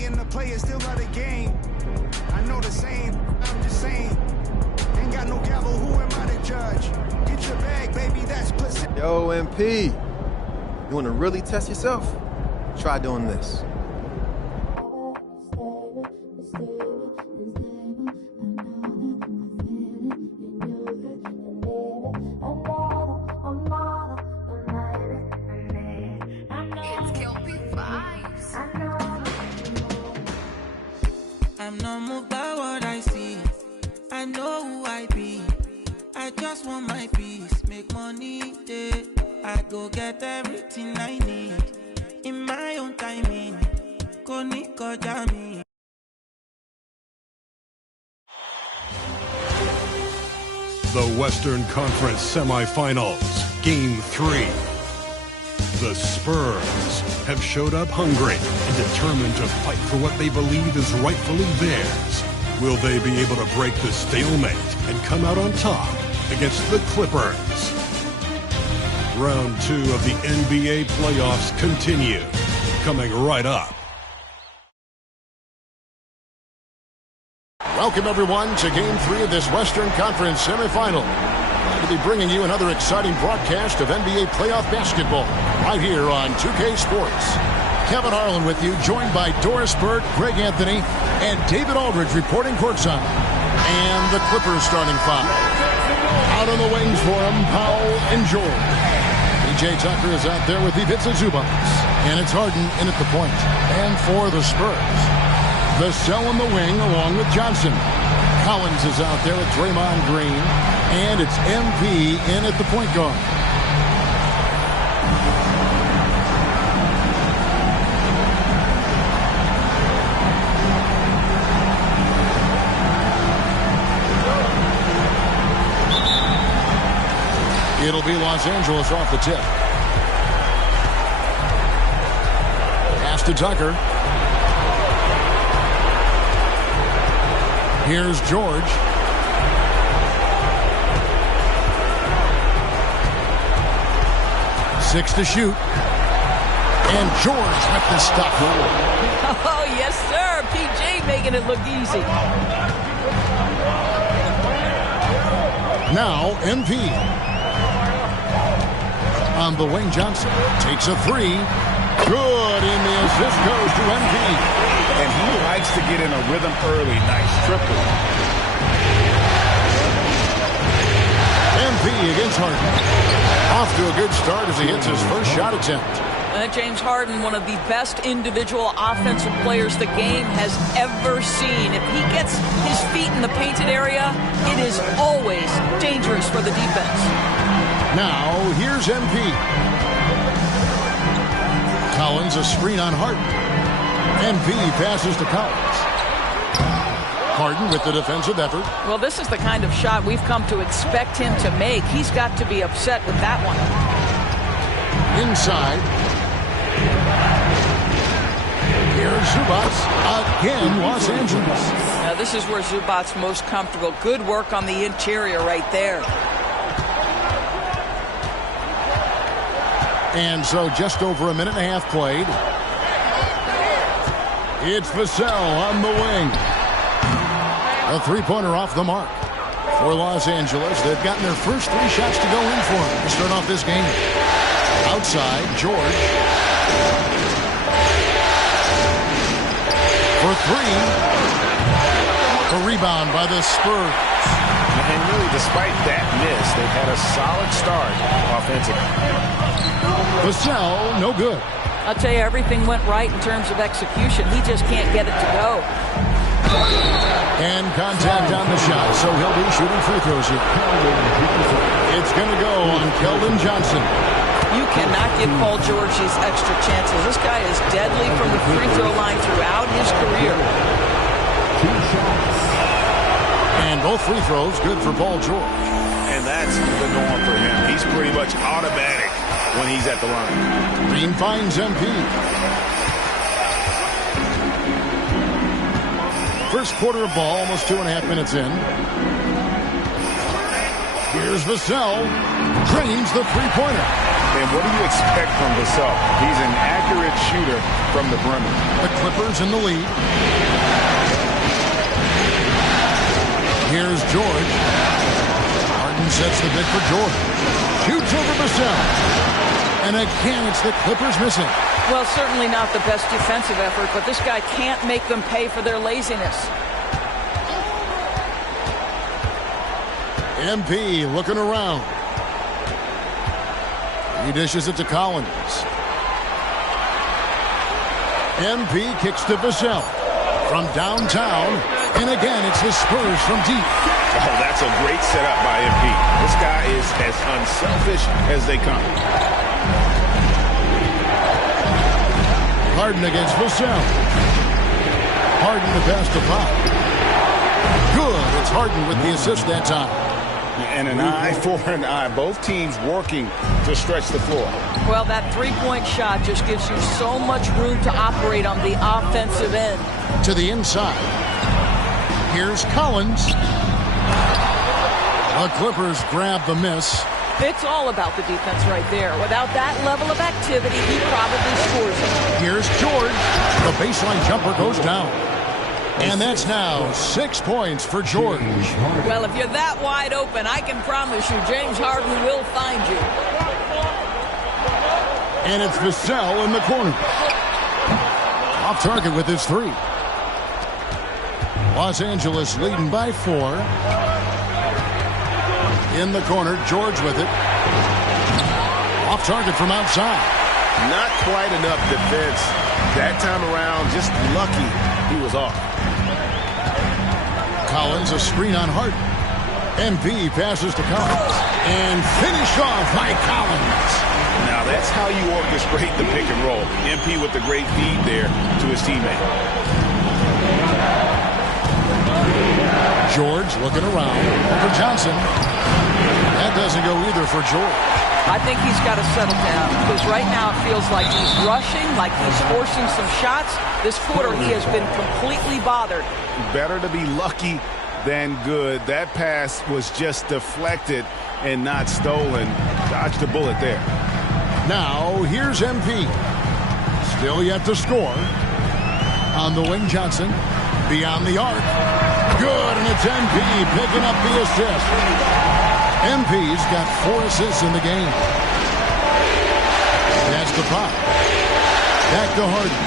hating the players still love the game. I know the same, I'm just saying. Ain't got no gavel, who am I to judge? Get your bag, baby, that's pussy. Yo, MP, you want to really test yourself? Try doing this. I'm not moved by what I see. I know who I be. I just want my peace, make money day. I go get everything I need in my own timing. Koniko Jami. The Western Conference Semifinals, Game 3. The Spurs have showed up hungry and determined to fight for what they believe is rightfully theirs. Will they be able to break the stalemate and come out on top against the Clippers? Round 2 of the NBA playoffs continue, coming right up. Welcome, everyone, to Game 3 of this Western Conference semifinal. Glad to be bringing you another exciting broadcast of NBA playoff basketball right here on 2K Sports. Kevin Harlan with you, joined by Doris Burke, Greg Anthony, and David Aldridge reporting courtside. And the Clippers starting 5. Out on the wings for them, Powell and George. PJ Tucker is out there with Ivica Zubac. And it's Harden in at the point. And for the Spurs, the cell on the wing along with Johnson. Collins is out there with Draymond Green. And it's MP in at the point guard. It'll be Los Angeles off the tip. Pass to Tucker. Here's George. Six to shoot. And George with the stuff. Oh, yes, sir. PJ making it look easy. Now, MP. On the wing, Johnson takes a three. Good, and the assist goes to MP. And he likes to get in a rhythm early. Nice triple. MP against Harden. Off to a good start as he hits his first shot attempt. James Harden, one of the best individual offensive players the game has ever seen. If he gets his feet in the painted area, it is always dangerous for the defense. Now, here's MP. Collins, a screen on Harden. MP passes to Collins. Harden with the defensive effort. Well, this is the kind of shot we've come to expect him to make. He's got to be upset with that one. Inside. Here's Zubac. Again, Los Angeles. Now, this is where Zubac's most comfortable. Good work on the interior right there. And so just over a minute and a half played. It's Vassell on the wing. A three-pointer off the mark for Los Angeles. They've gotten their first 3 shots to go in for them to start off this game. Outside, George. For 3. A rebound by the Spurs. And really, despite that miss, they've had a solid start offensively. Vassell, no good. I'll tell you, everything went right in terms of execution. He just can't get it to go. And contact on the shot, so he'll be shooting free throws here. It's going to go on Keldon Johnson. You cannot give Paul George these extra chances. This guy is deadly from the free throw line throughout his career. And both free throws good for Paul George. And that's the norm for him. He's pretty much automatic when he's at the line. Green finds MP. First quarter of ball, almost 2.5 minutes in. Here's Vassell. Drains the three-pointer. And what do you expect from Vassell? He's an accurate shooter from the perimeter. The Clippers in the lead. Here's George. Harden sets the bid for George. Shoots over Vassell. And again, it's the Clippers missing. Well, certainly not the best defensive effort, but this guy can't make them pay for their laziness. MP looking around. He dishes it to Collins. MP kicks to Vassell from downtown. And again, it's the Spurs from deep. Oh, that's a great setup by MP. This guy is as unselfish as they come. Harden against Vassell. Harden to pass to Pop. Good. It's Harden with the assist that time. And an eye for an eye. Both teams working to stretch the floor. Well, that three-point shot just gives you so much room to operate on the offensive end. To the inside. Here's Collins. The Clippers grab the miss. It's all about the defense right there. Without that level of activity, he probably scores it. Here's George. The baseline jumper goes down. And that's now 6 points for George. Well, if you're that wide open, I can promise you James Harden will find you. And it's Vassell in the corner. Off target with his three. Los Angeles leading by 4. In the corner, George with it. Off target from outside. Not quite enough defense. That time around, just lucky he was off. Collins, a screen on Harden. MP passes to Collins. And finished off by Collins. Now that's how you orchestrate the pick and roll. MP with the great feed there to his teammate. George looking around for Johnson. That doesn't go either for George. I think he's got to settle down because right now it feels like he's rushing, like he's forcing some shots. This quarter he has been completely bothered. Better to be lucky than good. That pass was just deflected and not stolen. Dodged a bullet there. Now here's MP. Still yet to score. On the wing, Johnson. Beyond the arc. Good, and it's MP picking up the assist. MP's got 4 assists in the game. That's the pop. Back to Harden.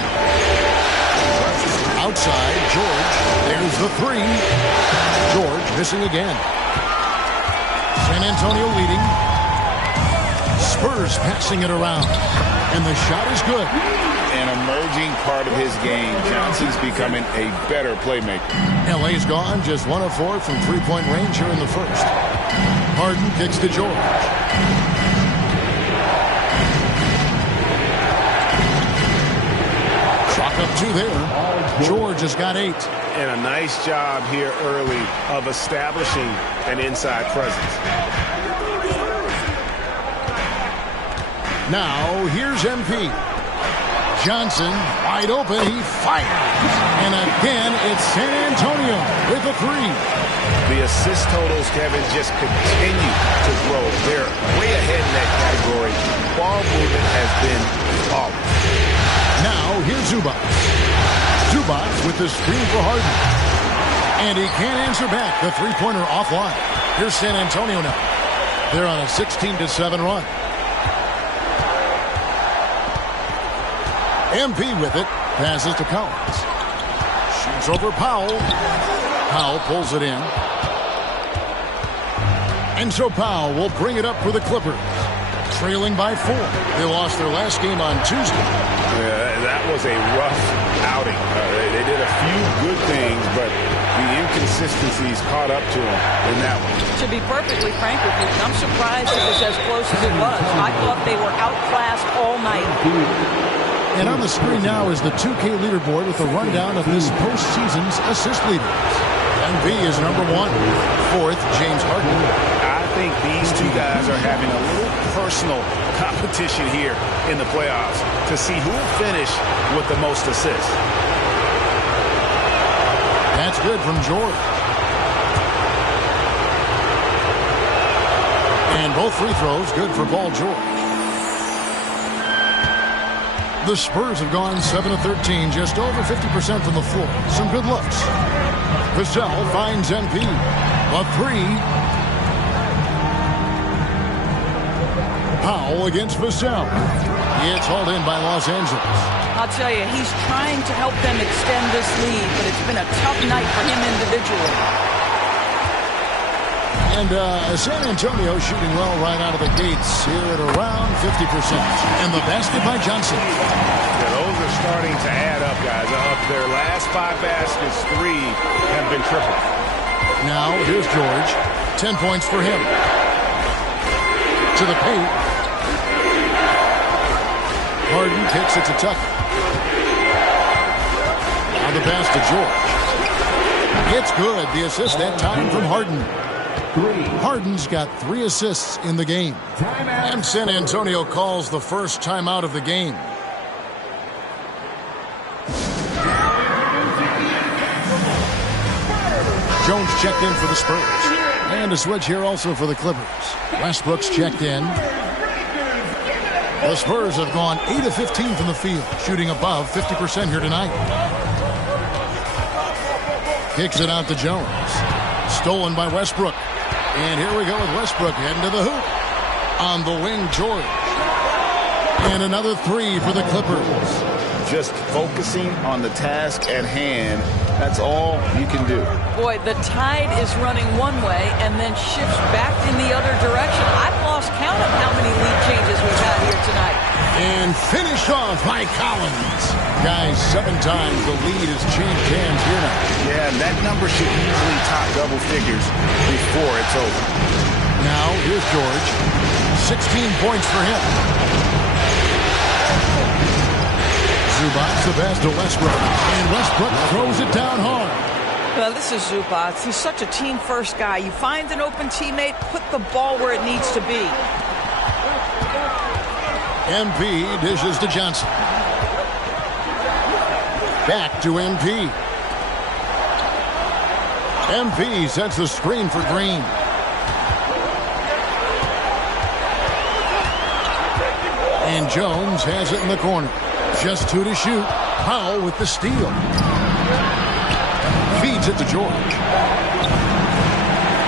Outside, George. There's the 3. George missing again. San Antonio leading. Spurs passing it around. And the shot is good. An emerging part of his game. Johnson's becoming a better playmaker. LA's gone just 1 of 4 from three-point range here in the first. Harden kicks to George. Clock up 2 there. George has got 8. And a nice job here early of establishing an inside presence. Now here's MP. Johnson wide open. He fires. And again, it's San Antonio with a 3. The assist totals, Kevin, just continue to grow. They're way ahead in that category. Ball movement has been flawless. Now here's Zubac. Zubac with the screen for Harden. And he can't answer back. The three-pointer offline. Here's San Antonio now. They're on a 16-7 run. MP with it. Passes to Collins. Shoots over Powell. Powell pulls it in. And so Powell will bring it up for the Clippers. Trailing by 4. They lost their last game on Tuesday. Yeah, that was a rough outing. They did a few good things, but the inconsistencies caught up to them in that one. To be perfectly frank with you, I'm surprised it was as close as it was. I thought they were outclassed all night. And on the screen now is the 2K leaderboard with a rundown of this postseason's assist leaders. MV is number 1. 4th, James Harden. I think these two guys are having a little personal competition here in the playoffs to see who will finish with the most assists. That's good from George. And both free throws good for Paul George. The Spurs have gone 7 of 13, just over 50% from the floor. Some good looks. Vassell finds MP. A three. Powell against Vassell. It's hauled in by Los Angeles. I'll tell you, he's trying to help them extend this lead, but it's been a tough night for him individually. And San Antonio shooting well right out of the gates here at around 50%. And the basket by Johnson. Yeah, those are starting to add up, guys. Of their last 5 baskets, 3 have been triple. Now, here's George. 10 points for him. To the paint. Harden kicks it to Tucker. Now the pass to George. It's good. The assist that time from Harden. Harden's got 3 assists in the game. And San Antonio calls the first timeout of the game. Jones checked in for the Spurs. And a switch here also for the Clippers. Westbrook's checked in. The Spurs have gone 8 of 15 from the field, shooting above 50% here tonight. Kicks it out to Jones. Stolen by Westbrook. And here we go with Westbrook heading to the hoop. On the wing, George. And another 3 for the Clippers. Just focusing on the task at hand. That's all you can do. Boy, the tide is running one way and then shifts back in the other direction. I've lost count of how many lead changes we've had here tonight. And finished off by Collins. Guys, 7 times the lead has changed hands here now. Yeah, and that number should easily top double figures before it's over. Now, here's George. 16 points for him. Zubac, the pass to Westbrook. And Westbrook throws it down hard. Well, this is Zubac. He's such a team-first guy. You find an open teammate, put the ball where it needs to be. MP dishes to Johnson. Back to MP. MP sets the screen for Green. And Jones has it in the corner. Just 2 to shoot. Powell with the steal. Feeds it to George.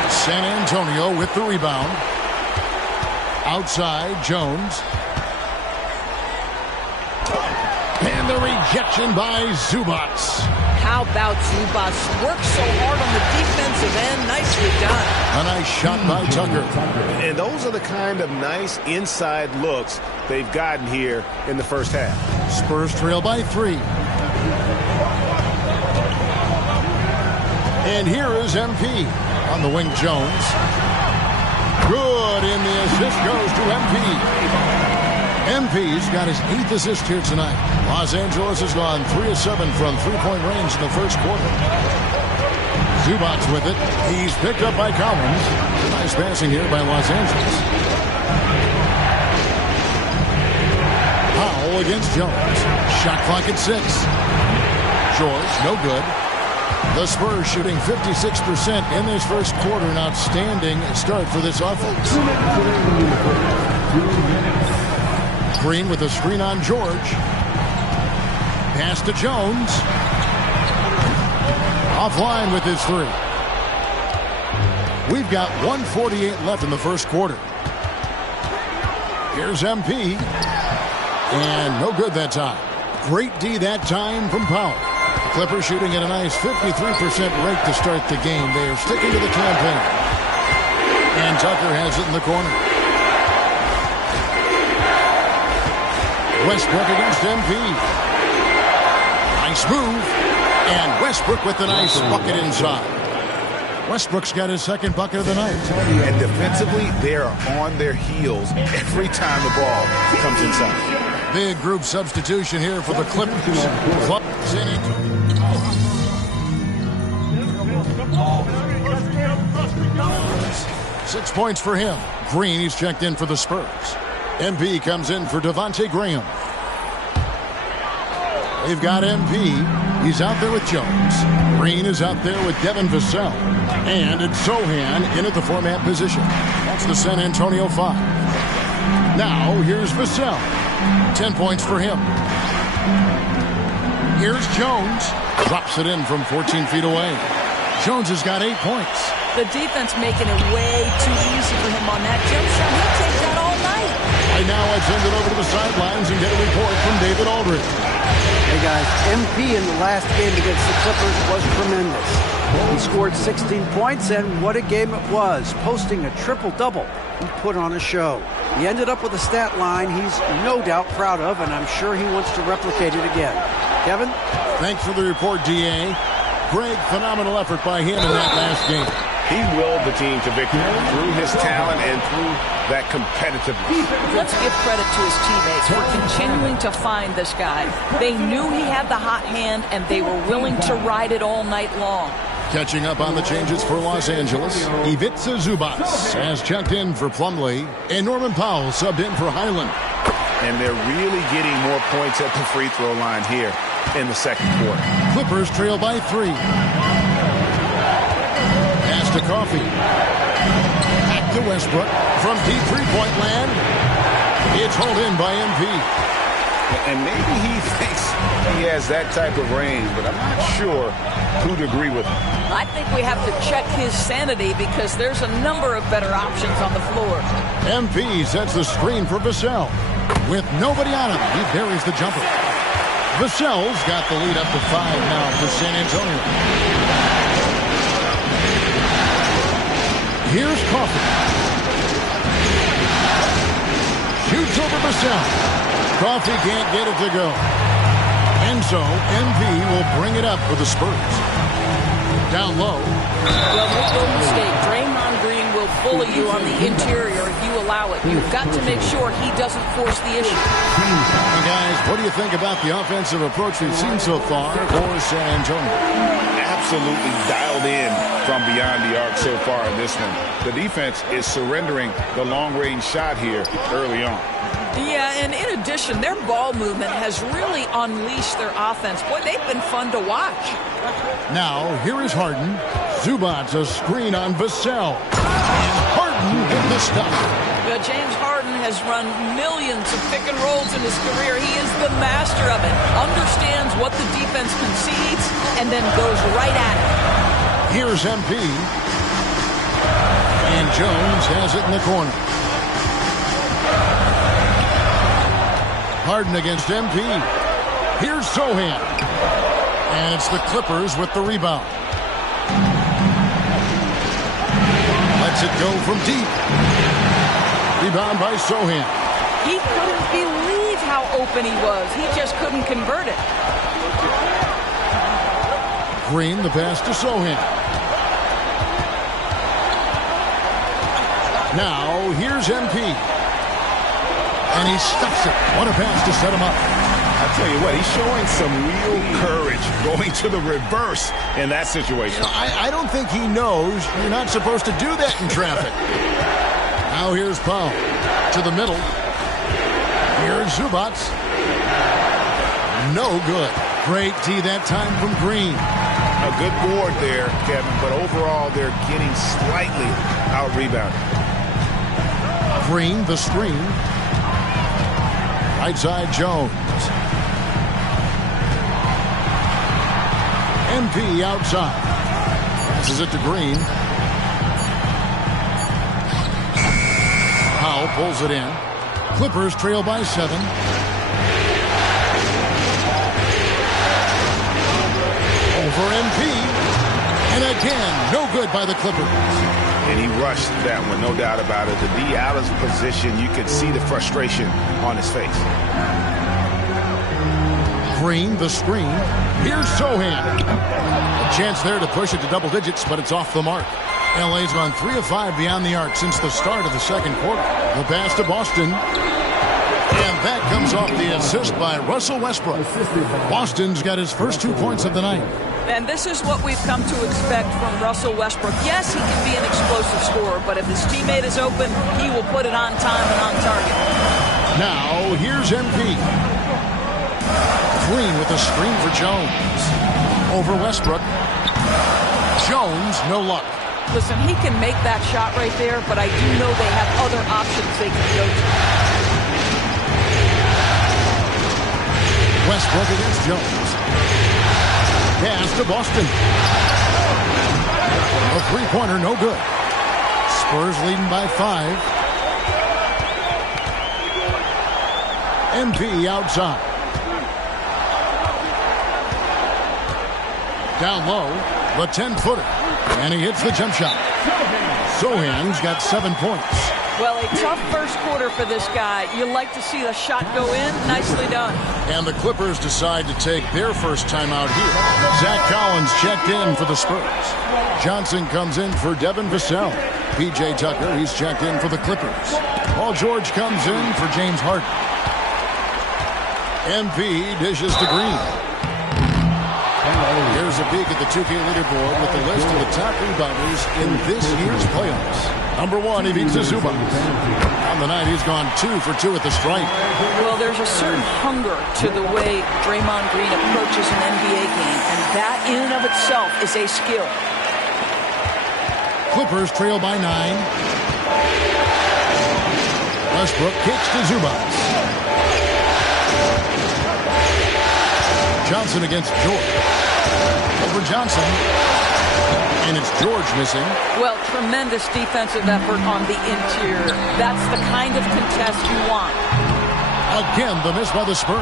San Antonio with the rebound. Outside, Jones. And the rejection by Zubac. How about Zubac? Works so hard on the defensive end. Nicely done. A nice shot by Tucker. And those are the kind of nice inside looks they've gotten here in the first half. Spurs trail by 3. And here is MP. On the wing, Jones. Good, and the assist goes to MP. MP's got his 8th assist here tonight. Los Angeles has gone 3 of 7 from three-point range in the first quarter. Zubac with it. He's picked up by Collins. Nice passing here by Los Angeles. Powell against Jones. Shot clock at 6. George, no good. The Spurs shooting 56% in this first quarter. An outstanding start for this offense. Green with a screen on George. Pass to Jones. Offline with his 3. We've got 1:48 left in the first quarter. Here's MP. And no good that time. Great D that time from Powell. The Clippers shooting at a nice 53% rate to start the game. They are sticking to the campaign. And Tucker has it in the corner. Westbrook against MP. Nice move. And Westbrook with the nice bucket inside. Westbrook's got his 2nd bucket of the night. And defensively, they are on their heels every time the ball comes inside. Big group substitution here for the Clippers. 6 points for him. Green, he's checked in for the Spurs. MP comes in for Devontae Graham. They've got MP. He's out there with Jones. Green is out there with Devin Vassell. And it's Sohan in at the format position. That's the San Antonio 5. Now, here's Vassell. 10 points for him. Here's Jones. Drops it in from 14 feet away. Jones has got 8 points. The defense making it way too easy for him on that jump shot. He'll take that all night. Right now, I send it over to the sidelines and get a report from David Aldridge. Hey, guys, MP in the last game against the Clippers was tremendous. He scored 16 points, and what a game it was, posting a triple-double. He put on a show. He ended up with a stat line he's no doubt proud of, and I'm sure he wants to replicate it again. Kevin? Thanks for the report, D.A. Greg, phenomenal effort by him in that last game. He willed the team to victory through his talent and through that competitiveness. Let's give credit to his teammates for continuing to find this guy. They knew he had the hot hand, and they were willing to ride it all night long. Catching up on the changes for Los Angeles, Ivica Zubac has checked in for Plumlee, and Norman Powell subbed in for Highland. And they're really getting more points at the free throw line here in the second quarter. Clippers trail by 3. Pass to Coffee. Back to Westbrook from deep three-point land. It's hauled in by MP. And maybe he thinks he has that type of range, but I'm not sure who'd agree with him. I think we have to check his sanity because there's a number of better options on the floor. MP sets the screen for Vassell. With nobody on him, he buries the jumper. Vassell's got the lead up to 5 now for San Antonio. Here's Coffee. Shoots over Vassell. Coffee can't get it to go. And so, MP will bring it up for the Spurs. Down low. Well, make no mistake, Draymond Green will bully you on the interior if you allow it. You've got to make sure he doesn't force the issue. Hey guys, what do you think about the offensive approach we've seen so far for San Antonio? Absolutely dialed in from beyond the arc so far in this one. The defense is surrendering the long-range shot here early on. Yeah, and in addition, their ball movement has really unleashed their offense. Boy, they've been fun to watch. Now, here is Harden. Zubac a screen on Vassell. And Harden hit the stuff. James Harden has run millions of pick and rolls in his career. He is the master of it. Understands what the defense concedes and then goes right at it. Here's MP. And Jones has it in the corner. Harden against MP. Here's Sohan. And it's the Clippers with the rebound. Lets it go from deep. Rebound by Sohan. He couldn't believe how open he was. He just couldn't convert it. Green, the pass to Sohan. Now, here's MP. And he stuffs it. What a pass to set him up. I tell you what, he's showing some real courage going to the reverse in that situation. I don't think he knows you're not supposed to do that in traffic. Now here's Powell to the middle. Here's Zubac. No good. Great D that time from Green. A good board there, Kevin, but overall they're getting slightly out-rebounded. Green, the screen. Right side, Jones. MP outside. Passes it to Green. Powell pulls it in. Clippers trail by 7. Over MP. And again, no good by the Clippers. And he rushed that one, no doubt about it. The D out of position, you can see the frustration on his face. Green, the screen. Here's Sohan. A chance there to push it to double digits, but it's off the mark. LA's gone 3 of 5 beyond the arc since the start of the second quarter. The pass to Boston. And that comes off the assist by Russell Westbrook. Boston's got his first 2 points of the night. And this is what we've come to expect from Russell Westbrook. Yes, he can be an explosive scorer, but if his teammate is open, he will put it on time and on target. Now, here's MP. Green with a screen for Jones. Over Westbrook. Jones, no luck. Listen, he can make that shot right there, but I do know they have other options they can go to. Westbrook against Jones. Pass to Boston. A three-pointer, no good. Spurs leading by 5. MP outside. Down low, the 10-footer. And he hits the jump shot. Sohan's got 7 points. Well, a tough first quarter for this guy. You like to see the shot go in. Nicely done. And the Clippers decide to take their first time out here. Zach Collins checked in for the Spurs. Johnson comes in for Devin Vassell. P.J. Tucker, he's checked in for the Clippers. Paul George comes in for James Harden. MP dishes to Green. Here's a peek at the 2K leaderboard with the list of the top rebounders in this year's playoffs. Number 1, Ivica Zubac. On the night, he's gone 2 for 2 at the stripe. Well, there's a certain hunger to the way Draymond Green approaches an NBA game, and that in and of itself is a skill. Clippers trail by 9. Westbrook kicks to Zubac. Johnson against George. Over Johnson. And it's George missing. Well, tremendous defensive effort on the interior. That's the kind of contest you want. Again, the miss by the Spurs.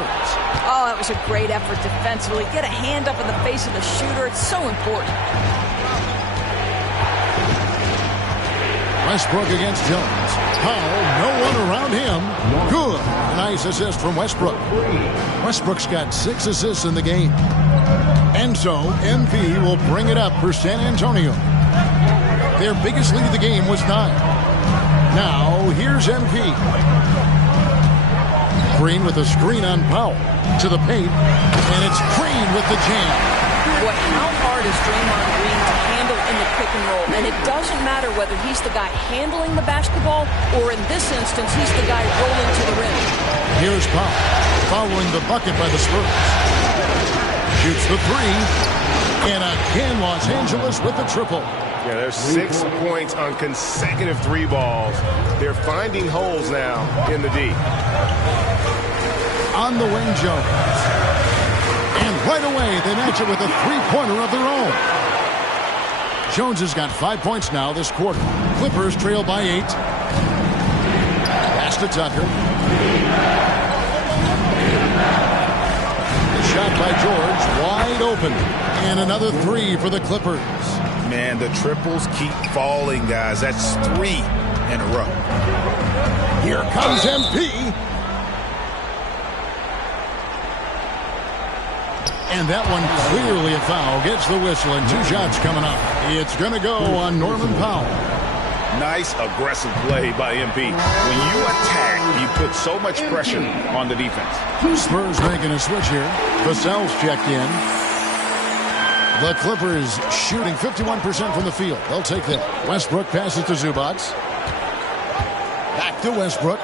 Oh, that was a great effort defensively. Get a hand up in the face of the shooter. It's so important. Westbrook against Jones. Powell, no one around him. Good. Nice assist from Westbrook. Westbrook's got 6 assists in the game. And so, MP will bring it up for San Antonio. Their biggest lead of the game was 9. Now, here's MP. Green with a screen on Powell. To the paint. And it's Green with the jam. Boy, how hard is Draymond Green to handle in the pick and roll? And it doesn't matter whether he's the guy handling the basketball or in this instance, he's the guy rolling to the rim. Here's Powell, following the bucket by the Spurs. Shoots the 3. And again, Los Angeles with the triple. Yeah, there's 6 points on consecutive 3 balls. They're finding holes now in the D. On the wing, Jones. And right away, they match it with a 3-pointer of their own. Jones has got 5 points now this quarter. Clippers trail by 8. Pass to Tucker. The shot by George, wide open. And another 3 for the Clippers. Man, the triples keep falling, guys. That's 3 in a row. Here comes MP. And that one clearly a foul. Gets the whistle and 2 shots coming up. It's going to go on Norman Powell. Nice aggressive play by MP. When you attack, you put so much pressure on the defense. Spurs making a switch here. Vassell's checked in. The Clippers shooting 51% from the field. They'll take that. Westbrook passes to Zubac. Back to Westbrook.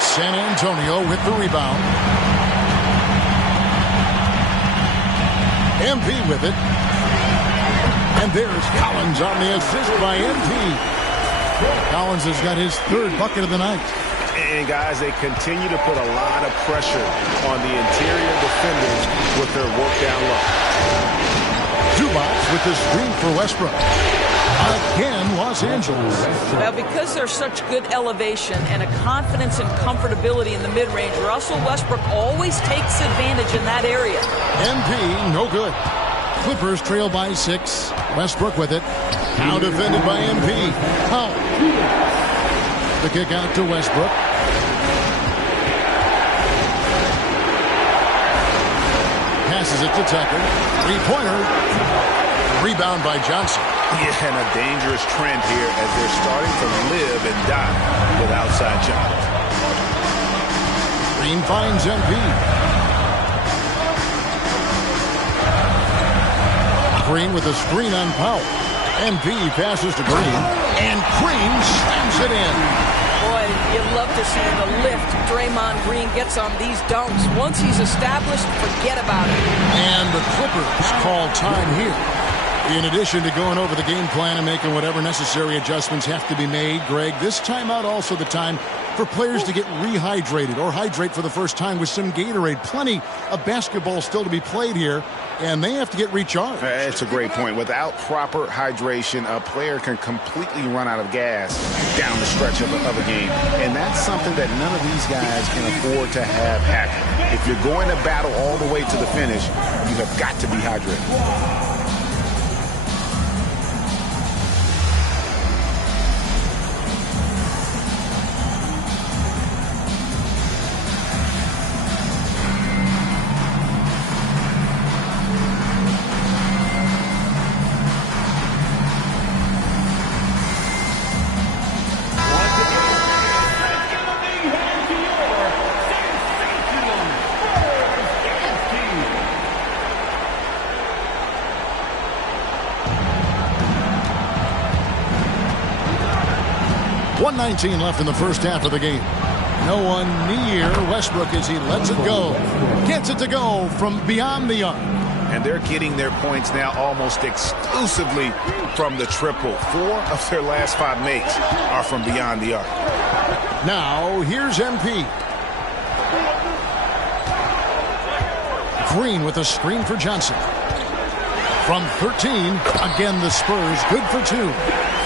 San Antonio with the rebound. MP with it. And there's Collins on the assist by MP. Collins has got his 3rd bucket of the night. And, guys, they continue to put a lot of pressure on the interior defenders with their work down low. Zubac with the screen for Westbrook. Again, Los Angeles. Well, because there's such good elevation and a confidence and comfortability in the mid-range, Russell Westbrook always takes advantage in that area. MP, no good. Clippers trail by 6. Westbrook with it. Now defended by MP. Powell. The kick out to Westbrook. Passes it to Tucker. 3-pointer. Rebound by Johnson. Yeah, and a dangerous trend here as they're starting to live and die with outside shots. Green finds MP. Green with a screen on Powell. MP passes to Green. And Green slams it in. Boy, you'd love to see the lift Draymond Green gets on these dunks. Once he's established, forget about it. And the Clippers call time here. In addition to going over the game plan and making whatever necessary adjustments have to be made, Greg, this timeout also the time for players to get rehydrated or hydrate for the first time with some Gatorade. Plenty of basketball still to be played here, and they have to get recharged. That's a great point. Without proper hydration, a player can completely run out of gas down the stretch of a game, and that's something that none of these guys can afford to have happen. If you're going to battle all the way to the finish, you have got to be hydrated. .19 left in the first half of the game. No one near Westbrook as he lets it go. Gets it to go from beyond the arc. And they're getting their points now almost exclusively from the triple. 4 of their last 5 makes are from beyond the arc. Now, here's MP. Green with a screen for Johnson. From 13, again the Spurs, good for 2.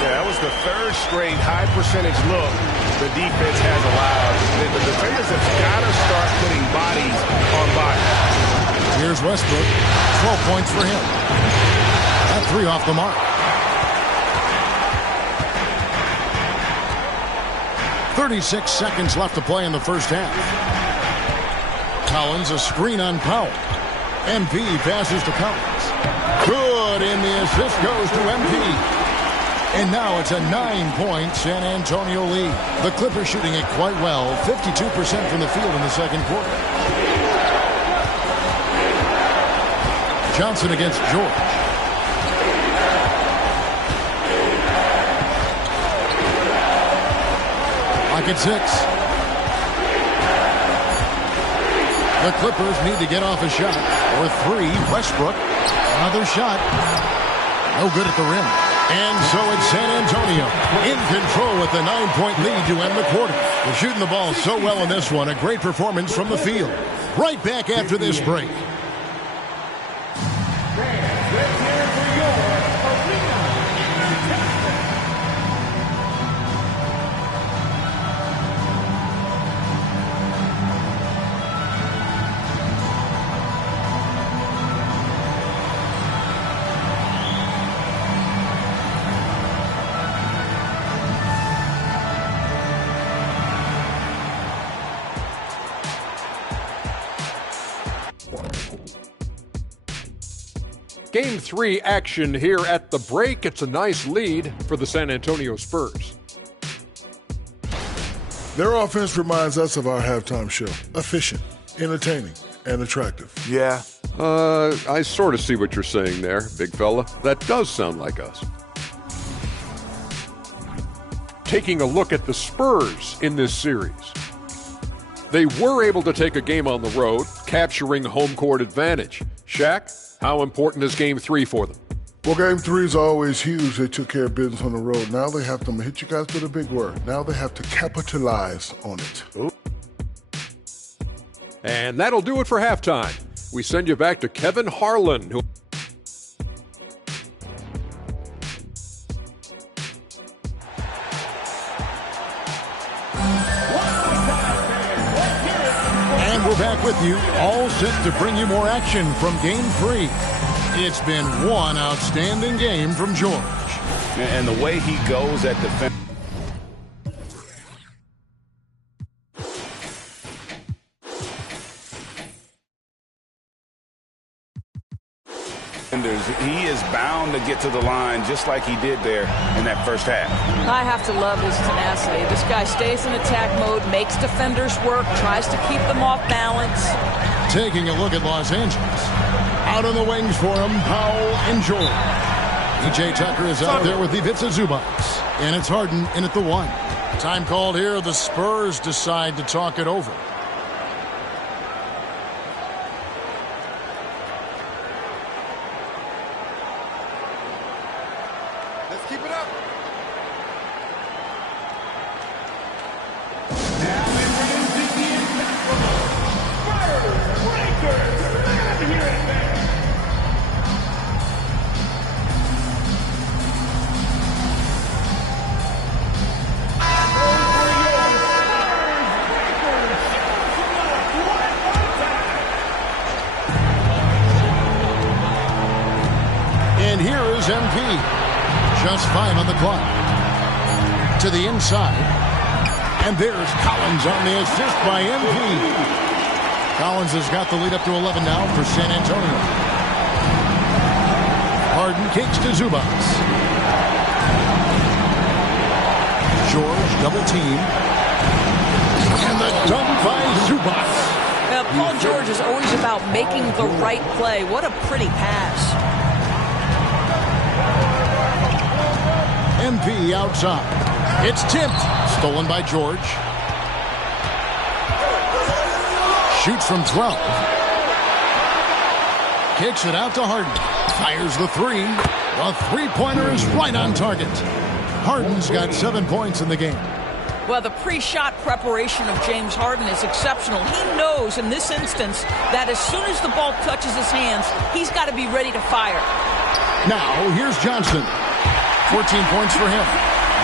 Yeah, that was the 3rd straight high percentage look the defense has allowed. The defenders have got to start putting bodies on bodies. Here's Westbrook, 12 points for him. That 3 off the mark. 36 seconds left to play in the first half. Collins, a screen on Powell. MP passes to Collins. Good, and the assist goes to MP. And now it's a 9-point San Antonio lead. The Clippers shooting it quite well, 52% from the field in the second quarter. Johnson against George. Lock at 6. The Clippers need to get off a shot. Or 3, Westbrook. Another shot. No good at the rim. And so it's San Antonio in control with the 9-point lead to end the quarter. They're shooting the ball so well in this one. A great performance from the field. Right back after this break. Game 3 action here at the break. It's a nice lead for the San Antonio Spurs. Their offense reminds us of our halftime show. Efficient, entertaining, and attractive. Yeah. I sort of see what you're saying there, big fella. That does sound like us. Taking a look at the Spurs in this series. They were able to take a game on the road, capturing home court advantage. Shaq, how important is Game 3 for them? Well, Game 3 is always huge. They took care of business on the road. Now they have to, I'm going to hit you guys with a big word. Now they have to capitalize on it. Ooh. And that'll do it for halftime. We send you back to Kevin Harlan, who... We're back with you, all set to bring you more action from Game 3. It's been one outstanding game from George. And the way he goes at defense. He is bound to get to the line just like he did there in that first half. I have to love his tenacity. This guy stays in attack mode, makes defenders work, tries to keep them off balance. Taking a look at Los Angeles. Out on the wings for him, Powell and George. PJ Tucker is out there with Ivica Zubac. And it's Harden in at the 1. Time called here. The Spurs decide to talk it over. And here is MP. Just 5 on the clock. To the inside. And there's Collins on the assist by MP. Collins has got the lead up to 11 now for San Antonio. Harden kicks to Zubac. George double team. And the dunk by Zubac. Paul George is always about making the right play. What a pretty pass. MP outside. It's tipped. Stolen by George. Shoots from 12. Kicks it out to Harden. Fires the three. The three-pointer is right on target. Harden's got 7 points in the game. Well, the pre-shot preparation of James Harden is exceptional. He knows in this instance that as soon as the ball touches his hands, he's got to be ready to fire. Now, here's Johnson. 14 points for him.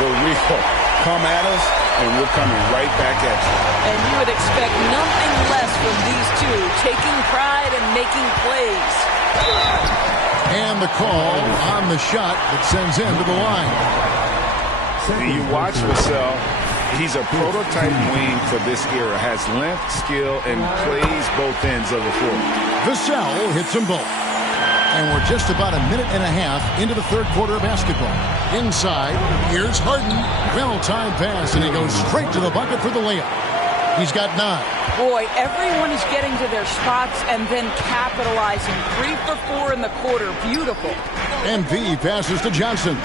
The real come at us, and we're coming right back at you. And you would expect nothing less from these two, taking pride and making plays. And the call on the shot that sends him to the line. And you watch Vassell. He's a prototype wing for this era. Has length, skill, and plays both ends of the floor. Vassell hits them both. And we're just about a minute and a half into the third quarter of basketball. Inside, here's Harden. Well-timed pass, and he goes straight to the bucket for the layup. He's got 9. Boy, everyone is getting to their spots and then capitalizing. 3 for 4 in the quarter. Beautiful. MP passes to Johnson.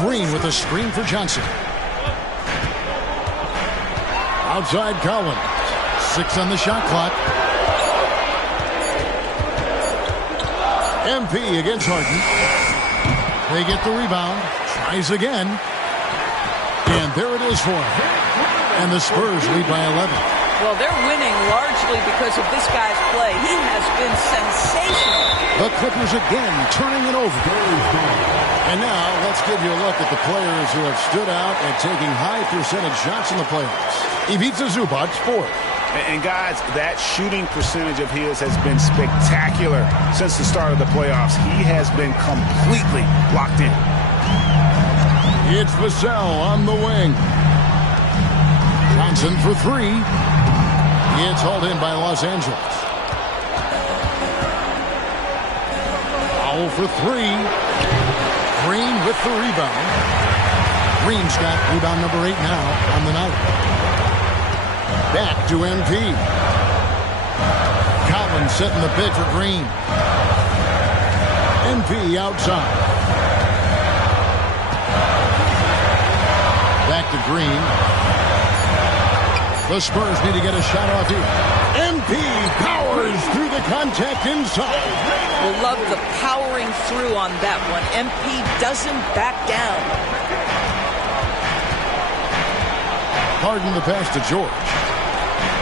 Green with a screen for Johnson. Outside Collins. 6 on the shot clock. MP against Harden. They get the rebound. Tries again. And there it is for him. And the Spurs lead by 11. Well, they're winning largely because of this guy's play. He has been sensational. The Clippers again turning it over. And now let's give you a look at the players who have stood out and taking high percentage shots in the playoffs. Ivica Zubac, 4. And guys, that shooting percentage of his has been spectacular since the start of the playoffs. He has been completely locked in. It's Vassell on the wing. Johnson for 3. It's hauled in by Los Angeles. Foul for 3. Green with the rebound. Green's got rebound number 8 now on the night. Back to MP. Collins setting the bid for Green. MP outside. Back to Green. The Spurs need to get a shot off here. MP powers through the contact inside. We'll love the powering through on that one. MP doesn't back down. Harden the pass to George.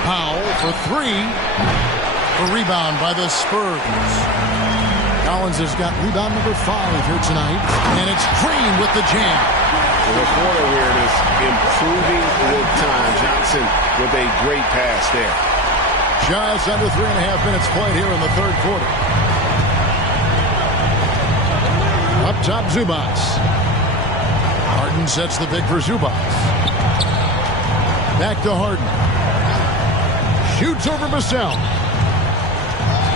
Powell for 3. The rebound by the Spurs. Collins has got rebound number 5 here tonight. And it's Green with the jam. The court awareness improving with time. Johnson with a great pass there. Just under 3.5 minutes played here in the third quarter. Up top, Zubac. Harden sets the pick for Zubac. Back to Harden. Shoots over Vassell.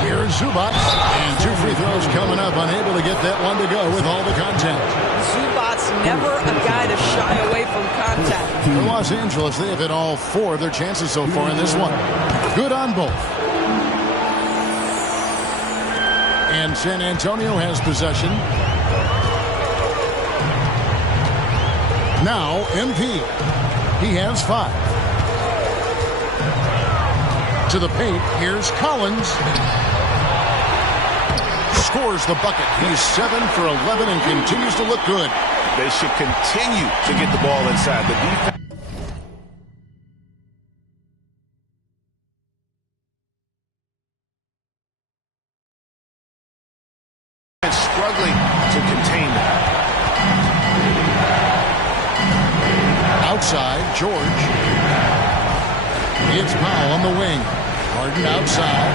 Here's Zubac. And 2 free throws coming up. Unable to get that one to go with all the contact. Zubac's never a guy to shy away from contact. For Los Angeles, they have hit all 4 of their chances so far in this one. Good on both. And San Antonio has possession. Now, MP. He has 5. To the paint, here's Collins. Scores the bucket. He's 7 for 11 and continues to look good. They should continue to get the ball inside. The defense outside. George. It's Powell on the wing. Harden outside.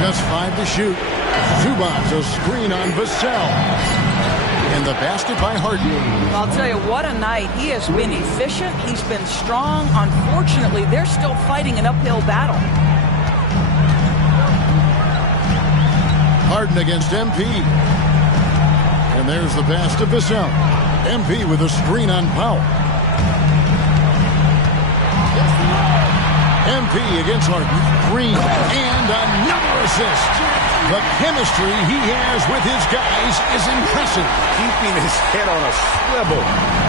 Just 5 to shoot. Zubac's a screen on Vassell. And the basket by Harden. I'll tell you, what a night. He has been efficient. He's been strong. Unfortunately, they're still fighting an uphill battle. Harden against MP. And there's the pass to Vassell. MP with a screen on Powell. MP against Harden. Green. And another assist. The chemistry he has with his guys is impressive. Keeping his head on a swivel.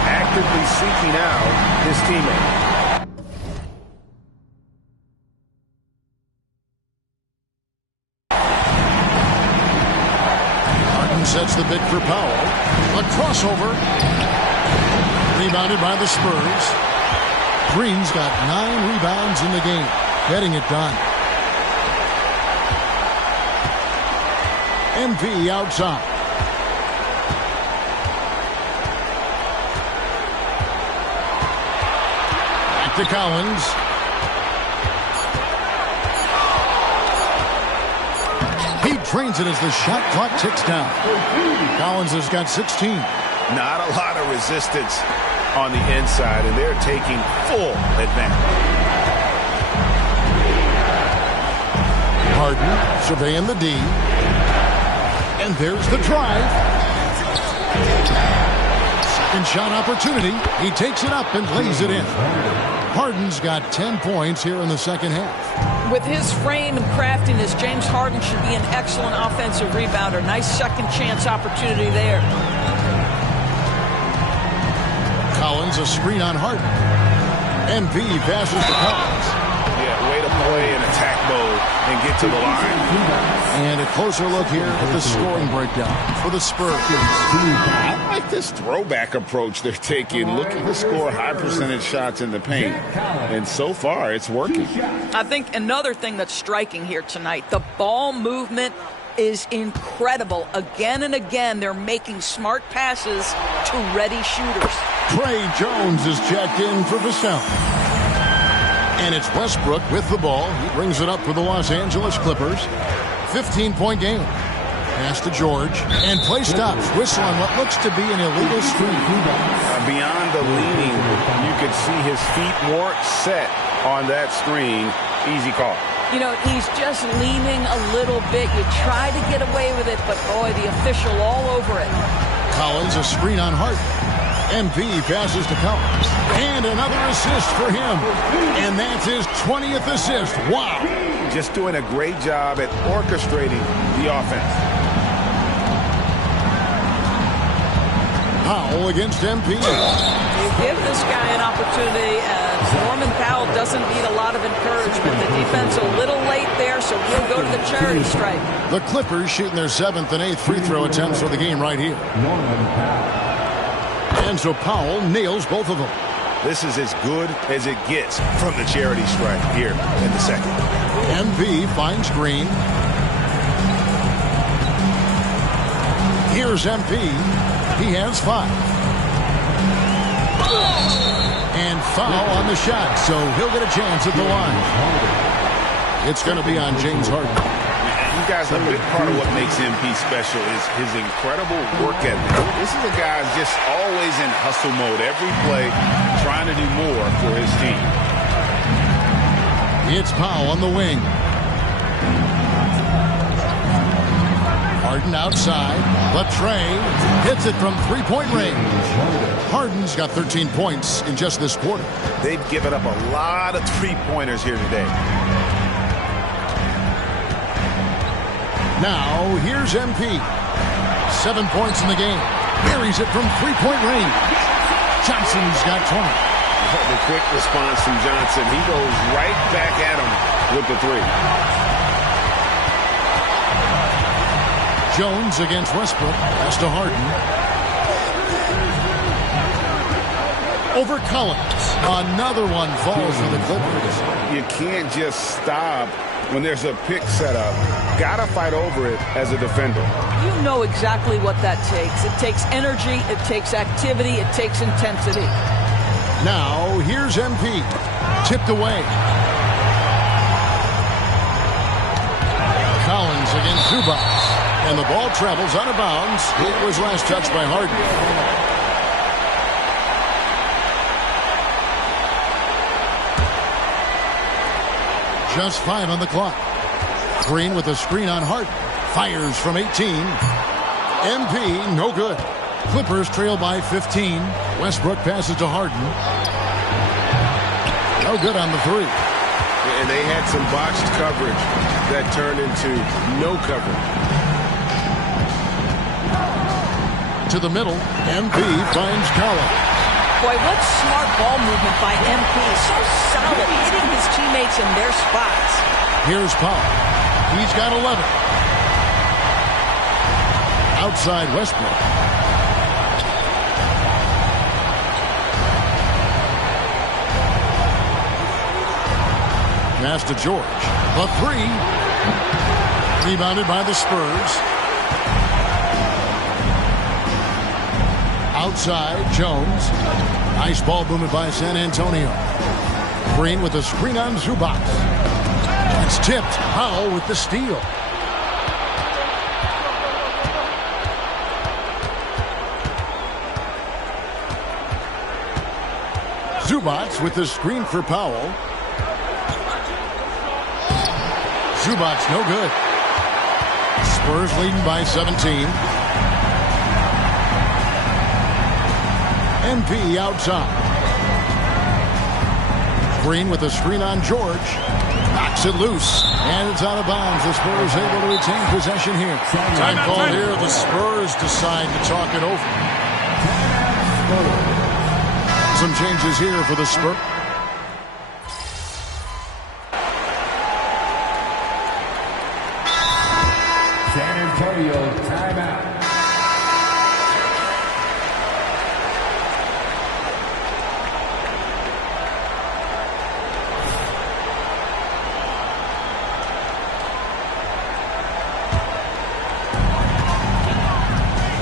Actively seeking out his teammate. Sets the pick for Powell. A crossover. Rebounded by the Spurs. Green's got 9 rebounds in the game. Getting it done. MP outside. Back to Collins. He drains it as the shot clock ticks down. Collins has got 16. Not a lot of resistance on the inside, and they're taking full advantage. Harden surveying the D. And there's the drive. Second shot opportunity. He takes it up and lays it in. Harden's got 10 points here in the second half. With his frame and craftiness, James Harden should be an excellent offensive rebounder. Nice second chance opportunity there. Collins, a screen on Harden. MP passes to Collins. Yeah, way to play in attack mode and get to the line. And a closer look here at the scoring breakdown for the Spurs. I like this throwback approach they're taking, looking to score high percentage shots in the paint. And so far, it's working. I think another thing that's striking here tonight, the ball movement is incredible. Again and again, they're making smart passes to ready shooters. Trey Jones is checked in for Vassell. And it's Westbrook with the ball. He brings it up for the Los Angeles Clippers. 15-point game. Pass to George. And play stops. Whistle on what looks to be an illegal screen. Beyond the leaning, you could see his feet more set on that screen. Easy call. You know, he's just leaning a little bit. You try to get away with it, but boy, the official all over it. Collins, a screen on Harden. MP passes to Collins. And another assist for him. And that's his 20th assist. Wow. Just doing a great job at orchestrating the offense. Powell against MP. You give this guy an opportunity, and Norman Powell doesn't need a lot of encouragement. The defense a little late there, so he'll go to the charity stripe. The Clippers shooting their 7th and 8th free throw attempts for the game right here. And so Powell nails both of them. This is as good as it gets from the charity stripe here in the second. MP finds Green. Here's MP. He has 5. And foul on the shot, so he'll get a chance at the line. It's going to be on James Harden. You guys, a big part of what makes MP special is his incredible work ethic. This is a guy just always in hustle mode, every play, trying to do more for his team. It's Powell on the wing. Harden outside. Latrey hits it from three-point range. Harden's got 13 points in just this quarter. They've given up a lot of three-pointers here today. Now, here's MP. 7 points in the game. Buries it from three-point range. Johnson's got 20. The quick response from Johnson. He goes right back at him with the three. Jones against Westbrook. Pass to Harden. over Collins. Another one falls for the Clippers. You can't just stop when there's a pick set up. Got to fight over it as a defender. You know exactly what that takes. It takes energy, it takes activity, it takes intensity. Now, here's MP. Tipped away. Collins against Zubac. And the ball travels out of bounds. It was last touched by Harden. Just 5 on the clock. Green with a screen on Harden. Fires from 18. MP, no good. Clippers trail by 15. Westbrook passes to Harden. No good on the three. And they had some botched coverage that turned into no coverage. To the middle. MP finds Collins. Boy, what smart ball movement by MP. So solid, hitting his teammates in their spots. Here's Powell. He's got 11. Outside Westbrook. Pass to George. The three. Rebounded by the Spurs. Outside, Jones. Nice ball movement by San Antonio. Green with a screen on Zubac. It's tipped. Powell with the steal. Zubac with the screen for Powell. Zubac no good. Spurs leading by 17. MP outside. Green with a screen on George. Knocks it loose. And it's out of bounds. The Spurs able to retain possession here. Time called here. The Spurs decide to talk it over. Some changes here for the Spurs. San Antonio timeout.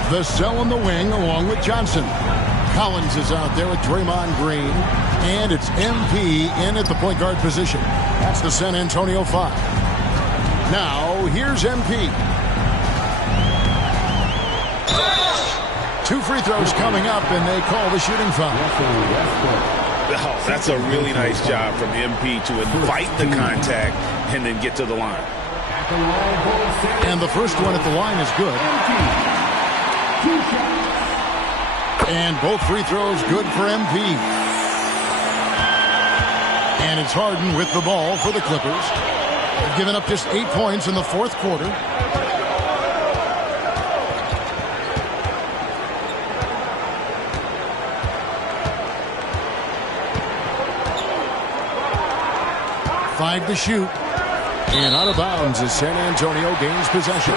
Vassell on the wing along with Johnson. Collins is out there with Draymond Green. And it's MP in at the point guard position. That's the San Antonio 5. Now, here's MP. 2 free throws coming up, and they call the shooting foul. Oh, that's a really nice job from MP to invite the contact and then get to the line. And the first one at the line is good. And both free throws good for MP. And it's Harden with the ball for the Clippers. They've given up just 8 points in the fourth quarter. Five to shoot. And out of bounds as San Antonio gains possession.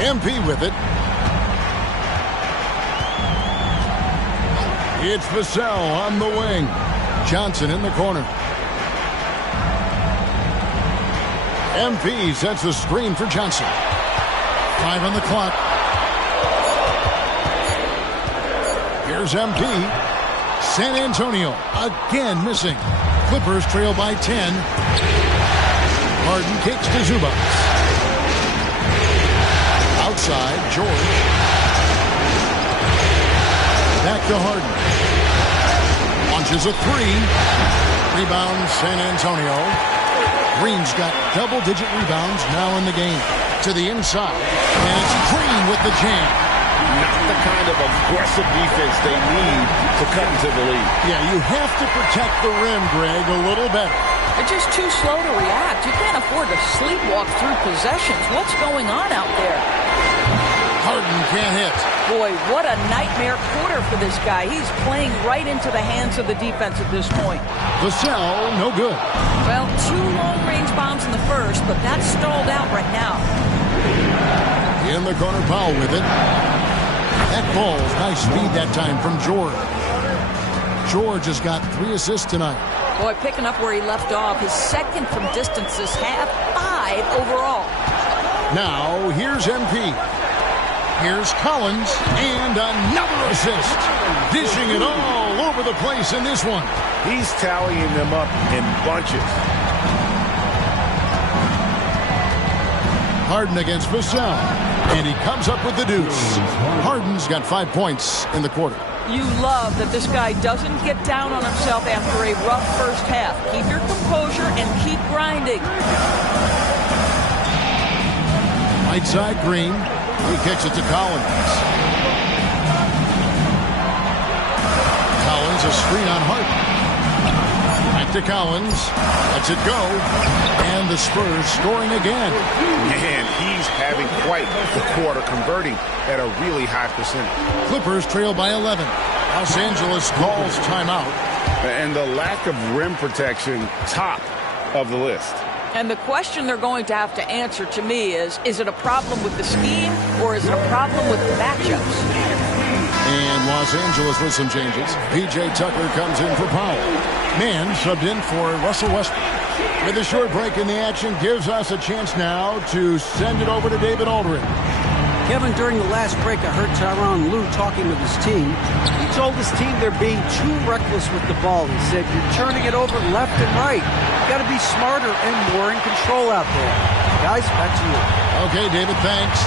MP with it. It's Vassell on the wing. Johnson in the corner. MP sets the screen for Johnson. 5 on the clock. Here's MP. San Antonio again missing. Clippers trail by 10. Harden kicks to Zubac. Outside, George. Back to Harden. Launches a three. Rebound, San Antonio. Green's got double-digit rebounds now in the game. To the inside. And it's Green with the jam. Not the kind of aggressive defense they need to cut into the lead. Yeah, you have to protect the rim, Greg, a little better. They're just too slow to react. You can't afford to sleepwalk through possessions. What's going on out there? Harden can't hit. Boy, what a nightmare quarter for this guy. He's playing right into the hands of the defense at this point. Vassell, no good. Well, 2 long-range bombs in the first, but that's stalled out right now. In the corner, Powell with it. That ball's nice speed that time from George. George has got 3 assists tonight. Boy, picking up where he left off. His second from distance this half, 5 overall. Now, here's MP. Here's Collins, and another assist. Dishing it all over the place in this one. He's tallying them up in bunches. Harden against Vassell, and he comes up with the deuce. Harden's got 5 points in the quarter. You love that this guy doesn't get down on himself after a rough first half. Keep your composure and keep grinding. Right side, Green. He kicks it to Collins. Collins, a screen on Harden. Back to Collins. Lets it go. And the Spurs scoring again. Man, he's having quite the quarter, converting at a really high percentage. Clippers trail by 11. Los Angeles calls timeout. And the lack of rim protection, top of the list. And the question they're going to have to answer to me is it a problem with the scheme or is it a problem with the matchups? And Los Angeles with some changes. P.J. Tucker comes in for Powell. Mann subbed in for Russell Westbrook. With a short break in the action, gives us a chance now to send it over to David Aldridge. Kevin, during the last break, I heard Tyronn Lue talking with his team. He told his team they're being too reckless with the ball. He said, you're turning it over left and right. You got to be smarter and more in control out there. Guys, back to you. Okay, David, thanks.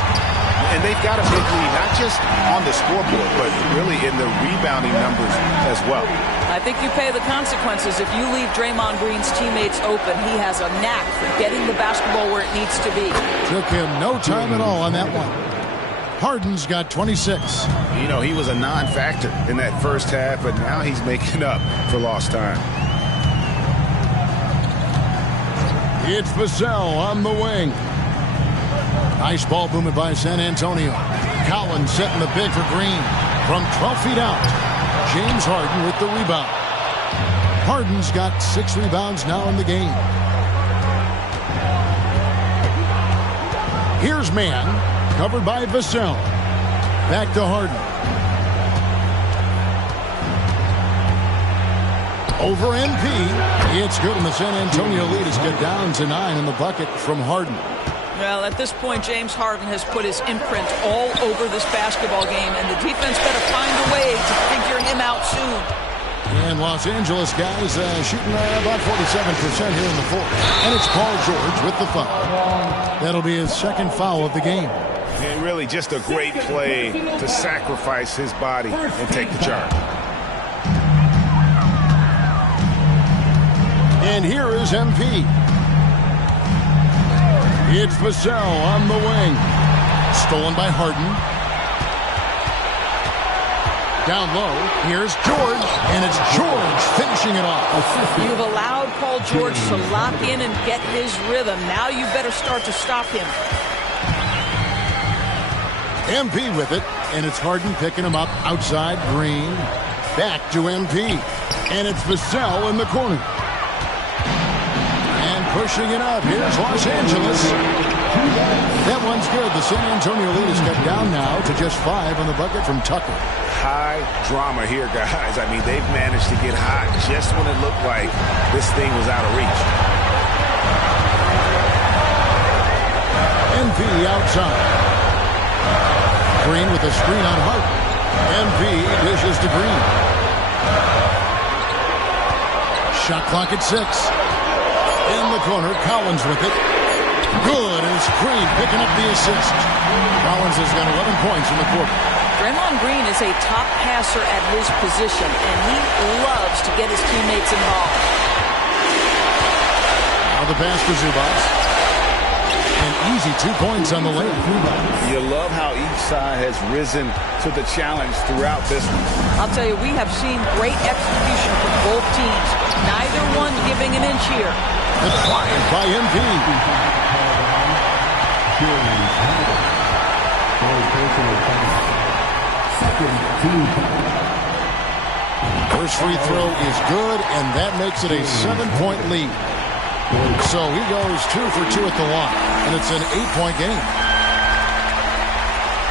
And they've got a big lead, not just on the scoreboard, but really in the rebounding numbers as well. I think you pay the consequences if you leave Draymond Green's teammates open. He has a knack for getting the basketball where it needs to be. Took him no time at all on that one. Harden's got 26. You know, he was a non-factor in that first half, but now he's making up for lost time. It's Vassell on the wing. Nice ball movement by San Antonio. Collins setting the big for Green. From 12 feet out, James Harden with the rebound. Harden's got 6 rebounds now in the game. Here's Mann, covered by Vassell. Back to Harden. Over MP. It's good, and the San Antonio lead has got down to 9 in the bucket from Harden. Well, at this point, James Harden has put his imprint all over this basketball game, and the defense better find a way to figure him out soon. And Los Angeles guys shooting about 47% here in the fourth. And it's Paul George with the foul. That'll be his second foul of the game. And really just a great play to sacrifice his body and take the charge. And here is MP. It's Vassell on the wing. Stolen by Harden. Down low. Here's George. And it's George finishing it off. You've allowed Paul George to lock in and get his rhythm. Now you better start to stop him. MP with it. And it's Harden picking him up outside. Green. Back to MP. And it's Vassell in the corner. Pushing it up. Here's Los Angeles. That one's good. The San Antonio lead is cut down now to just 5 on the bucket from Tucker. High drama here, guys. I mean, they've managed to get hot just when it looked like this thing was out of reach. MP outside. Green with a screen on Hart. MP dishes to Green. Shot clock at 6. In the corner, Collins with it. Good, and it's Green picking up the assist. Collins has got 11 points in the quarter. Draymond Green is a top passer at his position, and he loves to get his teammates involved. Now the pass to Zubac. An easy 2 points on the layup. You love how each side has risen to the challenge throughout this one. I'll tell you, we have seen great execution from both teams. Neither one giving an inch here. Applied by MP. First free throw is good, and that makes it a 7-point lead. So he goes 2 for 2 at the line, and it's an 8-point game.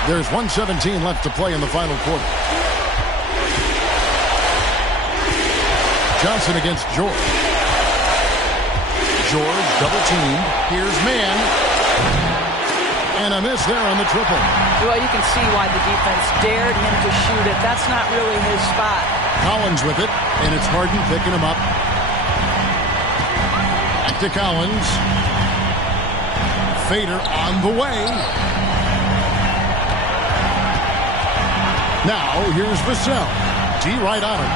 There's 1:17 left to play in the final quarter. Johnson against George. George double teamed. Here's Mann. And a miss there on the triple. Well, you can see why the defense dared him to shoot it. That's not really his spot. Collins with it, and it's Harden picking him up. Back to Collins. Fader on the way. Now, here's Vassell. D right on him.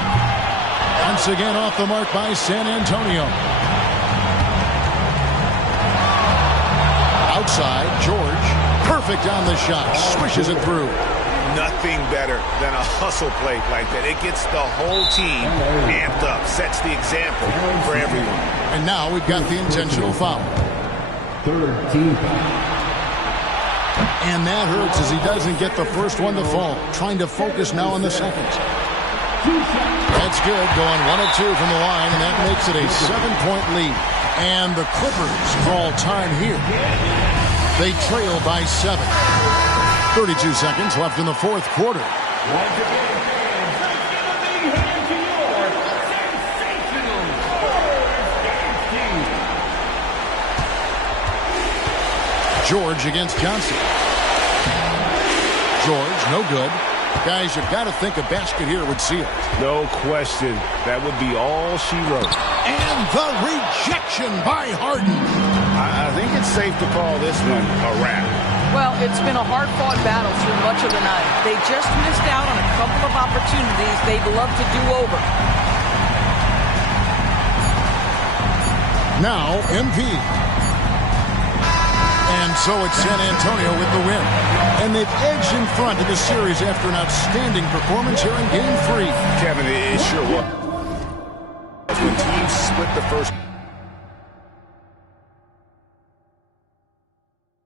Once again off the mark by San Antonio. Outside, George. Perfect on the shot. Swishes it through. Nothing better than a hustle play like that. It gets the whole team amped up. Sets the example for everyone. And now we've got the intentional foul. Third team foul. And that hurts as he doesn't get the first one to fall. Trying to focus now on the second. That's good. Going 1 of 2 from the line, and that makes it a 7-point lead. And the Clippers call time here. They trail by 7. 32 seconds left in the fourth quarter. Once again, fans, let's give a big hand to your sensational Spurs dance team. George against Johnson. George, no good. Guys, you've got to think a basket here would seal it. No question. That would be all she wrote. And the rejection by Harden. I think it's safe to call this one a wrap. Well, it's been a hard-fought battle through much of the night. They just missed out on a couple of opportunities they'd love to do over. Now, MP. And so it's San Antonio with the win. And they've edged in front of the series after an outstanding performance here in Game 3. Kevin, it sure was. When teams split the first